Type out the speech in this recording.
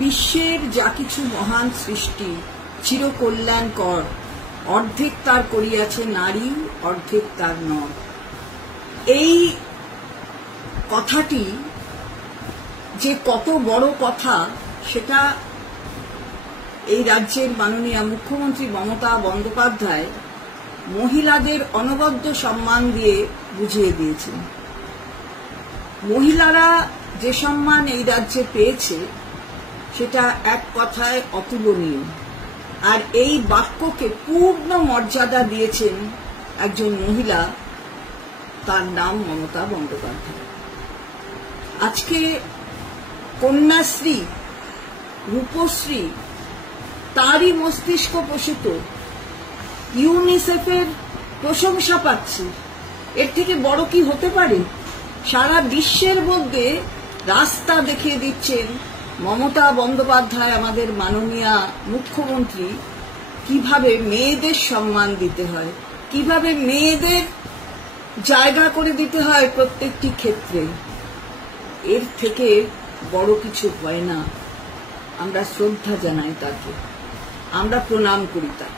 বিশ্বের যা কিছু মহান সৃষ্টি চিরকল্যাণকর, অর্ধেক তার করিয়াছে নারী, অর্ধেক তার নর। এই কথাটি যে কত বড় কথা সেটা এই রাজ্যের মাননীয় মুখ্যমন্ত্রী মমতা বন্দ্যোপাধ্যায় মহিলাদের অনবদ্য সম্মান দিয়ে বুঝিয়ে দিয়েছেন। মহিলারা যে সম্মান এই রাজ্যে পেয়েছে সেটা এক কথায় অতুলনীয়, আর এই বাক্যকে পূর্ণ মর্যাদা দিয়েছেন একজন মহিলা, তার নাম মমতা বন্দ্যোপাধ্যায়। আজকে কন্যাশ্রী, রূপশ্রী, তারই মস্তিষ্ক পোষিত ইউনিসেফের প্রশংসা পাচ্ছি। এর থেকে বড় কি হতে পারে? সারা বিশ্বের মধ্যে রাস্তা দেখিয়ে দিচ্ছেন মমতা বন্দ্যোপাধ্যায়, আমাদের মাননীয় মুখ্যমন্ত্রী, কিভাবে মেয়েদের সম্মান দিতে হয়, কিভাবে মেয়েদের জায়গা করে দিতে হয় প্রত্যেকটি ক্ষেত্রে। এর থেকে বড় কিছু হয় না। আমরা শ্রদ্ধা জানাই তাকে, আমরা প্রণাম করি তাকে।